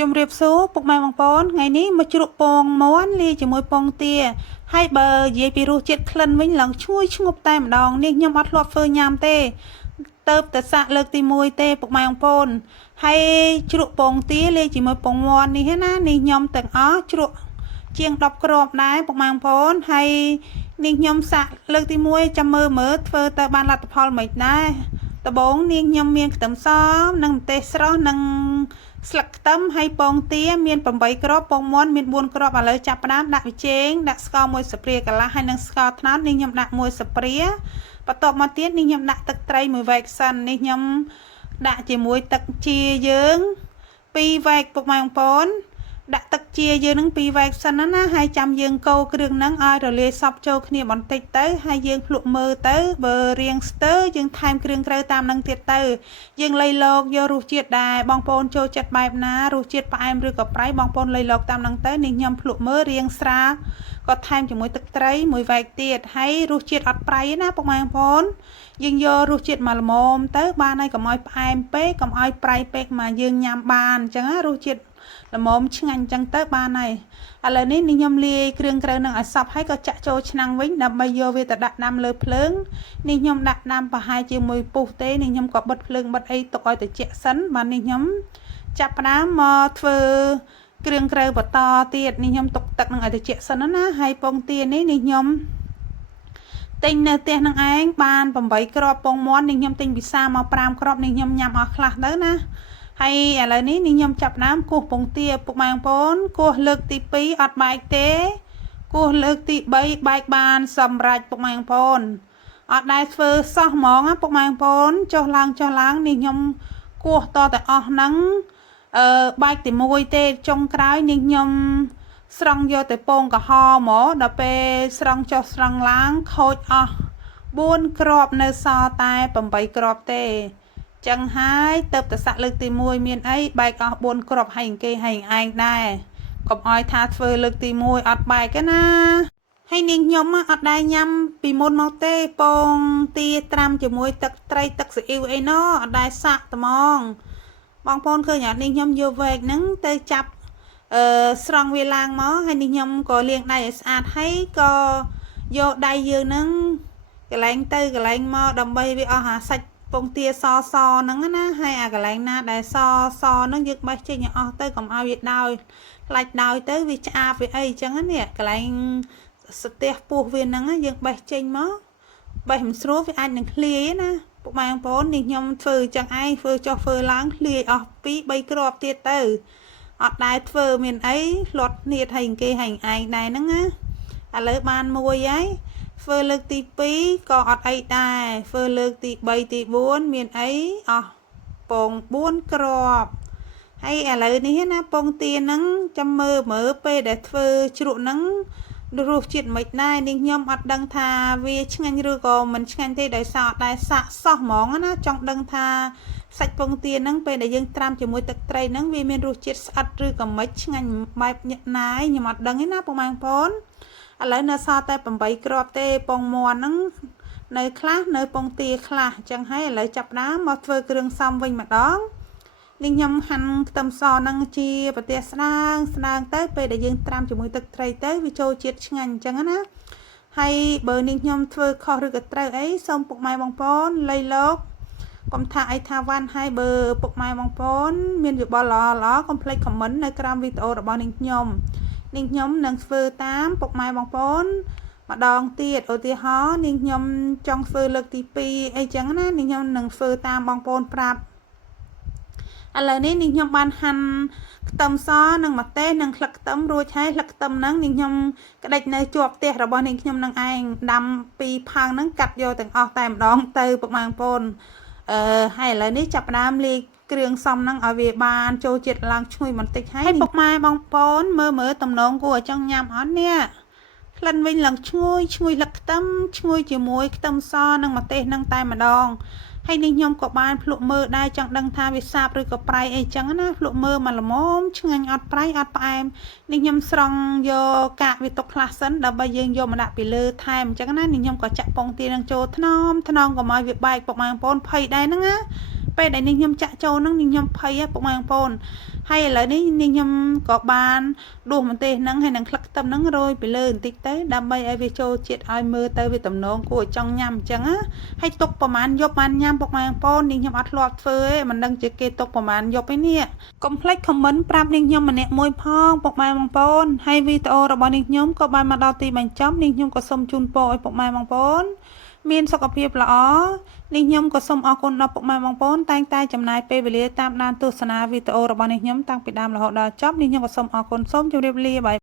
ជំរាបសួរពុកម៉ែបងប្អូនថ្ងៃនេះមកជ្រក់ពងមាន់លាយជាមួយពងទាហើយបើនិយាយពីរសជាតិក្លិនវិញឡើងឈ្ងុយឈ្ងប់តែម្ដងនេះខ្ញុំអត់ធ្លាប់ធ្វើញ៉ាំទេទៅតែសាក់លើកទី1ទេពុកម៉ែបងប្អូនហើយជ្រក់ពងទាលាយជាមួយពងមាន់នេះណានេះខ្ញុំទាំងអស់ជ្រក់ជាង10គ្រាប់ដែរពុកម៉ែបងប្អូនហើយនេះខ្ញុំសាក់លើកទី1ចាំមើលធ្វើទៅបានលទ្ធផលមិនដែរដំបូងនាងខ្ញុំមានខ្ទឹមសនិងម្ទេសស្រស់និងស្លឹកខ្ទឹមហើយពងទាមាន8គ្រាប់ពងមាន់មាន4គ្រាប់ឥឡូវចាប់ផ្ដើមដាក់ប៊ីចេងដាក់ស្ករ1ស្ព្រាកន្លះហើយនិងស្ករត្នោតនេះខ្ញុំដាក់1ស្ព្រាបន្ទាប់មកទៀតនេះខ្ញុំដាក់ទឹកត្រី1វែកសិននេះខ្ញុំដាក់ជាមួយទឹកជាយើង2វែកពុកម៉ែបងប្អូនដាក់ទឹកជាយើងនឹង2វ៉ែកសិនណាហើយចាំយើងកូរគ្រឿងហ្នឹងឲ្យរលាយសព្វចូលគ្នាបន្តិចទៅហើយយើងភ្លក់មើលទៅបើរៀងស្ទើរយើងថែមគ្រឿងក្រៅតាមនឹងទៀតទៅយើងលៃលកយករសជាតិដែរបងប្អូនចូលចិត្តបែបណារសជាតិផ្អែមឬក៏ប្រៃបងប្អូនលៃលកតាមនឹងទៅនេះខ្ញុំភ្លក់មើលរៀងស្រាលក៏ថែមជាមួយទឹកត្រីមួយវ៉ែកទៀតហើយរសជាតិអត់ប្រៃណាពុកម៉ែបងប្អូនយើងយករសជាតិមកល្មមទៅបានហើយកុំឲ្យផ្អែមពេកកុំឲ្យប្រៃពេកមកយើងញ៉ាំបានអញ្ចឹងណារសជាតិល្មមឆ្ងាញ់អញ្ចឹងទៅបានហើយឥឡូវនេះខ្ញុំលាយគ្រឿងក្រៅនឹងឲ្យសព្វហើយក៏ចាក់ចូលឆ្នាំងវិញដើម្បីយកវាទៅដាក់ដាំលើភ្លើងនេះខ្ញុំដាក់ដាំប្រហែលជាមួយពុះទេនេះខ្ញុំក៏បិទភ្លើងបិទអីទុកឲ្យត្រជាក់សិនបាទនេះខ្ញុំចាប់ផ្ដើមមកធ្វើគ្រឿងក្រៅបន្តទៀតនេះខ្ញុំទុកទឹកនឹងឲ្យត្រជាក់សិនណាហើយពងទានេះខ្ញុំទិញនៅផ្ទះនឹងឯងបាន8គ្រាប់ពងមាន់នេះខ្ញុំទិញពិសាមក5គ្រាប់នេះខ្ញុំញ៉ាំអស់ខ្លះទៅណាហើយឥឡូវនេះខ្ញុំចាប់ដើមគោះពងទាពុកម៉ែបងប្អូនគោះលើកទី2អត់បែកទេគោះលើកទី3បែកបានសម្រាប់ពុកម៉ែបងប្អូនអត់ដែរធ្វើសោះហ្មងណាពុកម៉ែបងប្អូនចុះឡើងនេះខ្ញុំគោះតតែអស់ហ្នឹងបែកទី1ទេចុងក្រោយនេះខ្ញុំស្រង់យកតែពងកុហកមកដល់ពេលស្រង់ចុះស្រង់ឡើងខូចអស់4គ្រាប់នៅសល់តែ8គ្រាប់ទេចឹងហើយទៅតសាក់លើកទី1មានអីបែកអស់4គ្រាប់ហើយគេហើយឯងដែរកុំឲ្យថាធ្វើលើកទី1អត់បែកទេណាហើយនាងខ្ញុំអត់ដែរញ៉ាំពីមុនមកទេពងទាត្រាំជាមួយទឹកត្រីទឹកស៊ីអ៊ីវអីណោះអត់ដែរសាក់ត្មងបងប្អូនឃើញអត់នាងខ្ញុំយកវែកហ្នឹងទៅចាប់ស្រង់វាឡើងមកហើយនេះខ្ញុំក៏លាងដៃឲ្យស្អាតហើយក៏យកដៃយើងហ្នឹងកន្លែងទៅកន្លែងមកដើម្បីវាអស់អាសាច់ពងទាសហ្នឹងណាហើយអាកន្លែងណាដែលសហ្នឹងយើងបេះចេញឲ្យអស់ទៅកុំឲ្យវាដោយខ្លាច់ដោយទៅវាឆ្អាបវាអីអញ្ចឹងណាកន្លែងស្ទះពោះវាហ្នឹងយើងបេះចេញមកបេះមិនស្រួលវាអាចនឹងឃ្លាយណាពុកម៉ែបងប្អូននេះខ្ញុំធ្វើអញ្ចឹងឯងធ្វើចុះធ្វើឡើងឃ្លាយអស់2 3គ្រាប់ទៀតទៅអត់ដែរធ្វើមានអីឆ្លត់គ្នាឲ្យគេឲ្យឯងដែរហ្នឹងណាឥឡូវបានមួយហើយធ្វើលើកទី2ក៏អត់អីដែរធ្វើលើកទី3ទី4មានអីអស់ពង4គ្រាប់ហើយឥឡូវនេះណាពងទាហ្នឹងចាំមើលពេលដែលធ្វើជ្រក់ហ្នឹងរសជាតិមិនដែរនាងខ្ញុំអត់ដឹងថាវាឆ្ងាញ់ឬក៏មិនឆ្ងាញ់ទេដោយសារអត់ដែរសាក់សោះហ្មងណាចង់ដឹងថាសាច់ពងទាហ្នឹងពេលដែលយើងត្រាំជាមួយទឹកត្រីហ្នឹងវាមានរសជាតិស្អិតឬក៏មិនឆ្ងាញ់បែបញាក់ណាយខ្ញុំអត់ដឹងទេណាបងប្អូនឥឡូវនៅសល់តែ8គ្រាប់ទេពងមាន់ហ្នឹងនៅខ្លះនៅពងទាខ្លះអញ្ចឹងហើយឥឡូវចាប់ដើមមកធ្វើគ្រឿងផ្សំវិញម្ដងនេះខ្ញុំហាន់ខ្ទឹមសហ្នឹងជាប្រទេសស្ដើងទៅពេលដែលយើងត្រាំជាមួយទឹកត្រីទៅវាចូលជាតិឆ្ងាញ់អញ្ចឹងណាហើយបើនេះខ្ញុំធ្វើខុសឬក៏ត្រូវអីសូមពុកម៉ែបងប្អូនលៃលោកកុំថាអីថាវ៉ាន់ហើយបើពុកម៉ែបងប្អូនមានយោបល់ល្អកុំភ្លេចខមមិននៅក្រោមវីដេអូរបស់នាងខ្ញុំនឹងធ្វើតាមពុកម៉ែបងប្អូនម្ដងទៀតឧទាហរណ៍នាងខ្ញុំចង់ធ្វើលើកទី2អីចឹងណានាងខ្ញុំនឹងធ្វើតាមបងប្អូនប្រាប់ឥឡូវនេះនាងខ្ញុំបានហាន់ខ្ទឹមសនិងម្ទេសនិងស្លឹកខ្ទឹមរួចហើយស្លឹកខ្ទឹមហ្នឹងនាងខ្ញុំក្តិចនៅជាប់ផ្ទះរបស់នាងខ្ញុំនឹងឯងដាំពីផើងហ្នឹងកាត់យកទាំងអស់តែម្ដងទៅពុកម៉ែបងប្អូនហើយឥឡូវនេះចាប់ផ្ដើមលាយគ្រឿងផ្សំហ្នឹងឲ្យវាបានចូលជាតិឡើងឈ្ងុយបន្តិចហើយពុកម៉ែបងប្អូនមើលតំណងគួរឲ្យចង់ញ៉ាំអត់នេះក្លិនវិញឡើងឈ្ងុយស្លឹកខ្ទឹមឈ្ងុយជាមួយខ្ទឹមសនិងម្ទេសហ្នឹងតែម្ដងហើយនេះខ្ញុំក៏បានភ្លក់មើលដែរចង់ដឹងថាវាសាបឬក៏ប្រៃអីចឹងណាភ្លក់មើលមកល្មមឆ្ងាញ់អត់ប្រៃអត់ផ្អែមនេះខ្ញុំស្រង់យកកាកវាទុកខ្លះសិនដើម្បីយើងយកមកដាក់ពីលើថែមអញ្ចឹងណានេះខ្ញុំក៏ចាក់ពងទានឹងចូលថ្នមកុំឲ្យវាបែកពុកម៉ែបងប្អូនភ័យដែរហ្នឹងណា ពេលដែលនាងខ្ញុំចាក់ចូលហ្នឹងនាងខ្ញុំភ័យពុកម៉ែបងប្អូនហើយឥឡូវនេះនាងខ្ញុំក៏បានដួសម្ទេសហ្នឹងហើយនឹងក្លឹកខ្ទឹមហ្នឹងរោយពីលើបន្តិចទៅដើម្បីឲ្យវាចូលជាតិឲ្យមើលទៅវាទំនងគួរឲ្យចង់ញ៉ាំអញ្ចឹងណាហើយទុកប្រហែលយប់បានញ៉ាំពុកម៉ែបងប្អូននាងខ្ញុំអត់ធ្លាប់ធ្វើទេមិនដឹងជាគេទុកប្រហែលយប់ឯនេះកុំភ្លេច comment ប្រាប់នាងខ្ញុំម្នាក់មួយផងពុកម៉ែបងប្អូនហើយវីដេអូរបស់នាងខ្ញុំក៏បានមកដល់ទីបញ្ចប់នាងខ្ញុំក៏សូមជូនពរឲ្យពុកម៉ែបងប្អូនមានសុខភាពល្អនាងខ្ញុំក៏សូមអរគុណដល់ពុកម៉ែបងប្អូនតែងតែចំណាយពេលវេលាតាមដានទស្សនាវីដេអូរបស់នាងខ្ញុំតាំងពីដើមរហូតដល់ចប់នាងខ្ញុំក៏សូមអរគុណសូមជម្រាបលាបាយ